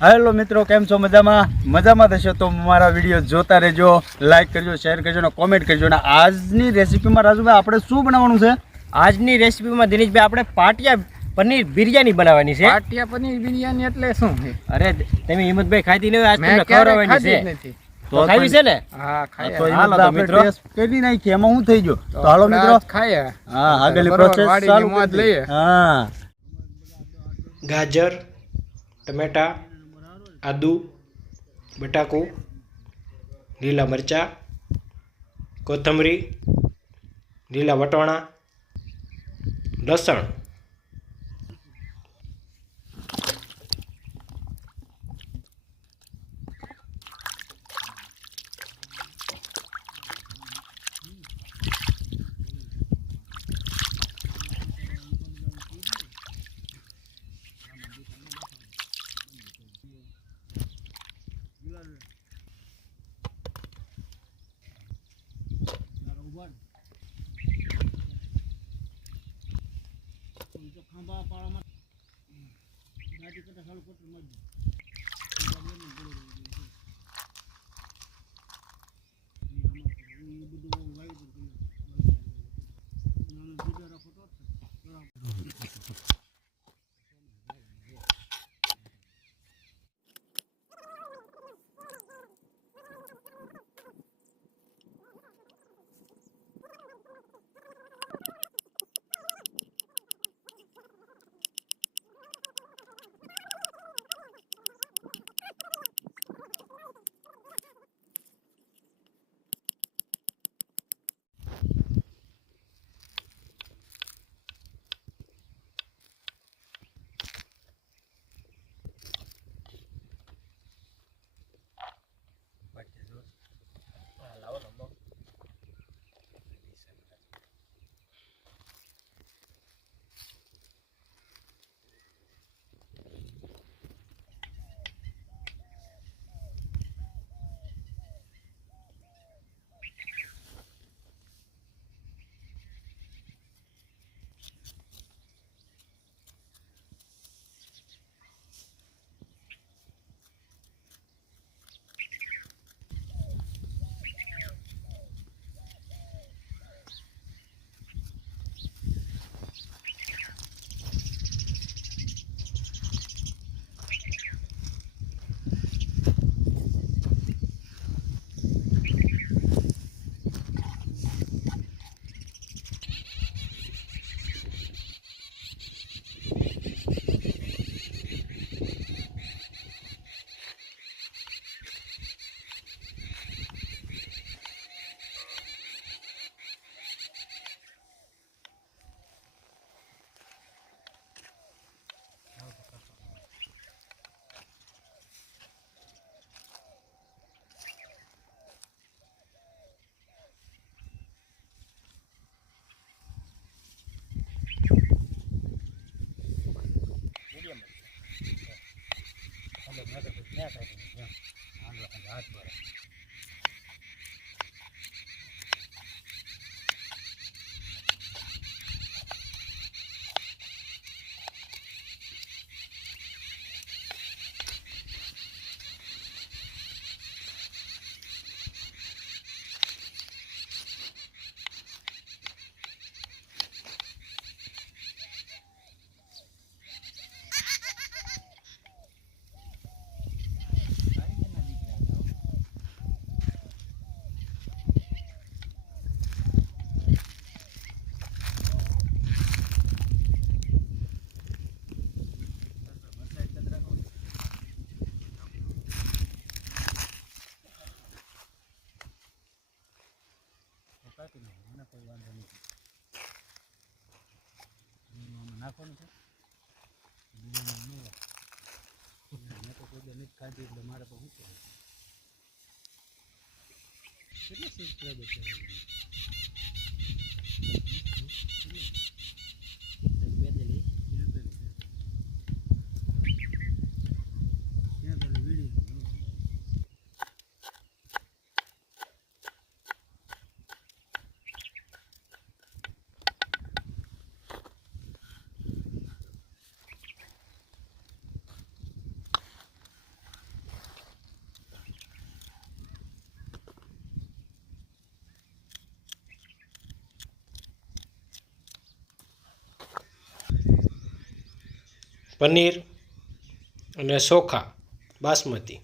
Hello મિત્રો, કેમ છો? મજામાં થશો તો મારા વિડીયો જોતા રહેજો, લાઈક કરજો, શેર કરજો અને કોમેન્ટ કરજો. અને આજની રેસીપીમાં રાજુભાઈ આપણે શું બનાવવાનું છે? આજની રેસીપીમાં દિનેશભાઈ આપણે પાટિયા પનીર બિરયાની બનાવવાની છે. પાટિયા પનીર બિરયાની એટલે શું છે? અરે તમે હિંમતભાઈ ખાધી નહીં, આજ મેં તમને ક્યારેય ખવડાવવાની ખાધી જ છે. નથી. તો ખાવી છે ને? હા તો ખાયા. હાલો તો મિત્રો કરી નાખીએ. એમાં શું થઈ ગયું? તો હાલો મિત્રો, ખાયા. હા આગળની બરોબર, પ્રોસેસ વાડીની ચાલુ મોજ કરી દઈએ. લઈએ. હા, ગાજર, ટમેટા, આદુ, બટાકું, લીલા મરચાં, કોથમરી, લીલા વટાણા, લસણ, નાખવાનું છે. મેં તો કોઈ નથી ખાધી એટલે મારે તો શું કહેવાય? કેટલા સબસ્ક્રાઈબર છે? પનીર અને ચોખા બાસમતી.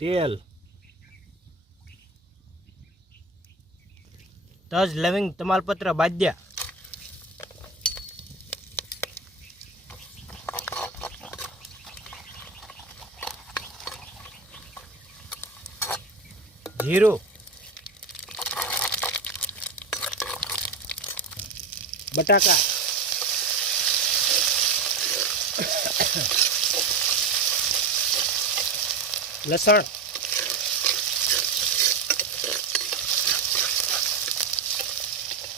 તેલ, તજ, લવિંગ, તમાલપત્ર, બાદિયા, જીરું, બટાકા, લસણ,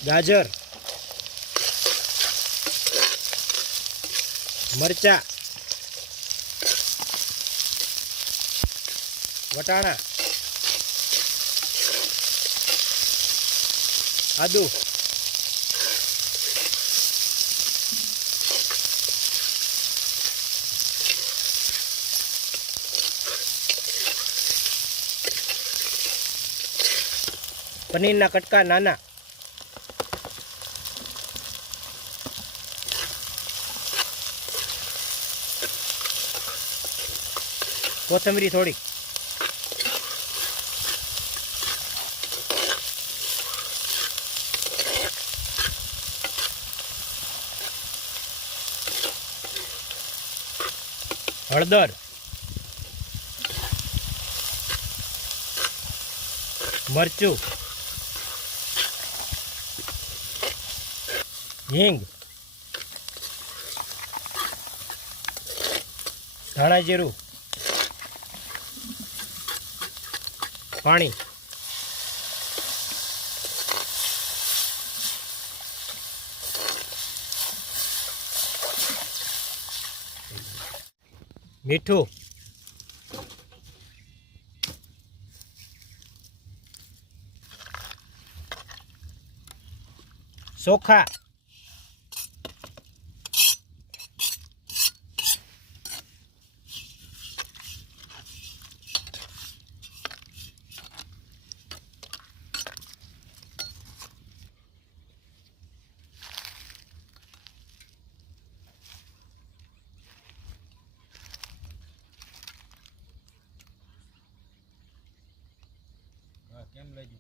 ગાજર, મરચા, વટાણા, આદુ, પનીરના કટકા નાના, કોથમરી થોડી, હળદર, મરચું, હિંગ, ધાણા જીરું, પાણી, મીઠું, ચોખા, કેમ લઈ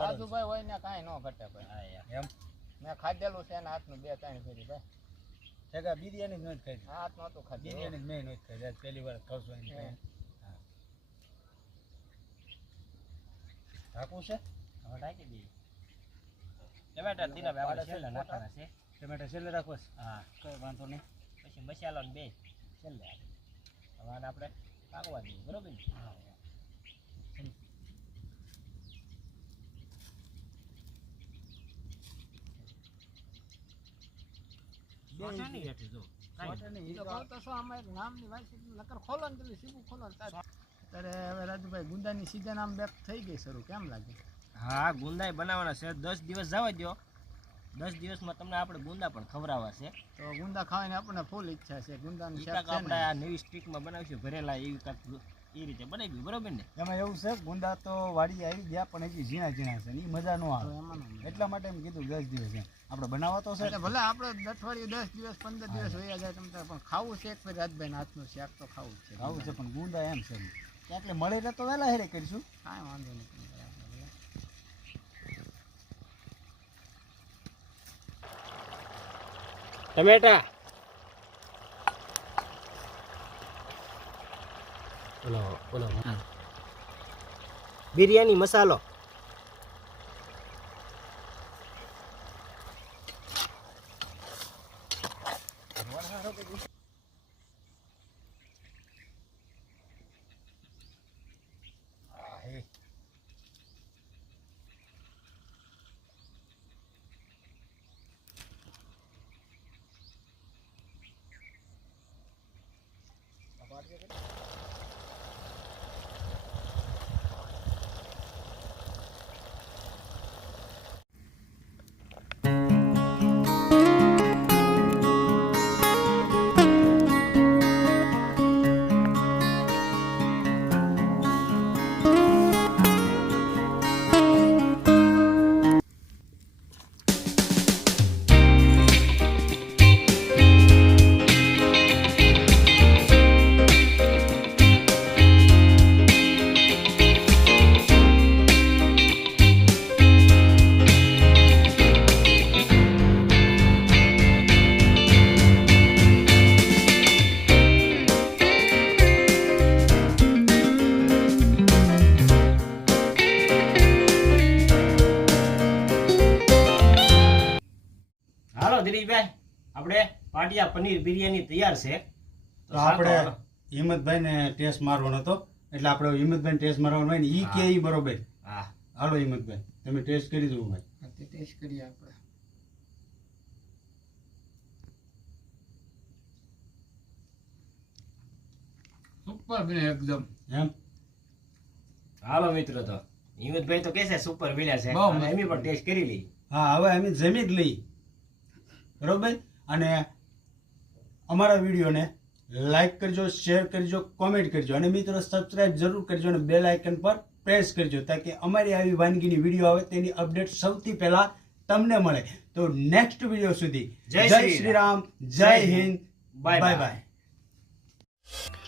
રાજુભાઈ હોય ને કાંઈ ન ઘટે ભાઈ. એમ મેં ખાધેલું છે એના હાથનું 2-3 ફેરી ભાઈ. ઠેકા બિરયાની જ નથી ખાઈ. આ હાથ નહોતું ખાધું. બિરયાની જ મેં નથી ખાઈ. આજ પહેલી વાર ખાઉં છું એની પાસે. હા. ઢાંકવું છે? હવે ઢાંકી દઈએ. ટમેટા દીના આપણે છેલ્લે નાખવાના છે. ટમેટા છેલ્લે રાખવો છે? હા, કંઈ વાંધો નહીં. પછી મસાલો ને બે છેલ્લે હવે આને આપણે પાકવા દઈએ, બરોબર ને? હા. મોટા નહીં હેઠે જો. ઈ તો કહું તો શું, આમાં એક નામની વાત છે, નકર ખોલો ને પેલું સીબું ખોલો ને અત્યારે હવે રાજુભાઈ ગુંદાની સીઝન આમ બેક થઈ ગઈ શરૂ, કેમ લાગે? હા, ગુંદાય બનાવવાના છે. 10 દિવસ જવા દો. 10 દિવસમાં તમને આપણે ગુંદા પણ ખવડાવવા છે. તો ગુંદા ખાવાની આપણને ફૂલ ઈચ્છા છે. ગુંદાનું ઈ શાક કાંક છે આપણે ને, આ નવી સ્ટીકમાં બનાવીશું ભરેલા, એવી કાંક એ રીતે બનાવી, બરોબર ને? એમાં એવું છે ગુંદા તો વાડી આવી ગયા પણ હજી ઝીણા ઝીણા છે ને એ મજા ન તો આવે. એમાં ન મળે. એટલા માટે એમ કીધું 10 દિવસ એમ આપણે બનાવવા તો છે. એટલે ભલે આપણે અઠવાડિયું 10 દિવસ 15 દિવસ વયા જાય તમ તારે, પણ ખાવું છે એક ફેર રાજભાઈ હાથનું શાક તો ખાવું જ છે. આવું છે પણ ગુંદા એમ છે એટલે મળે એટલે તો વહેલા હેરે કરીશું. કાંઈ વાંધો નહીં. ટમેટા, ઓલો બિરયાની મસાલો, હાલો દિલીપભાઈ, આપણે પાટિયા પનીર બિરયાની તૈયાર છે. તો આપણે હિંમતભાઈને ટેસ્ટ મારવાનો હતો, એટલે આપણે હિંમતભાઈને ટેસ્ટ મારવાનો હોય ને ઈ કે ઈ બરોબર. હા, હાલો હિંમતભાઈ, તમે ટેસ્ટ કરી દો ભાઈ. તે ટેસ્ટ કરીએ આપણે. સુપર બને એકદમ. એમ હાલો મિત્રો, તો હિંમતભાઈ તો કહેશે સુપર બન્યા છે, બહુ અને મસ્ત. એમી પણ ટેસ્ટ કરી લઈ. હા, હવે અમે જમી જ લઈ, બરોબર. અને અમારા વિડીયોને લાઈક કરજો, શેર કરજો, કોમેન્ટ કરજો, અને મિત્રો સબસ્ક્રાઇબ જરૂર કરજો, અને બેલ આઇકન પર પ્રેસ કરજો, તાકે અમારી આવી વાનગીની વિડીયો આવે તેની અપડેટ સૌથી પહેલા તમને મળે. તો નેક્સ્ટ વિડીયો સુધી જય જય શ્રી શ્રી રામ, જય Hind, bye bye bye. By.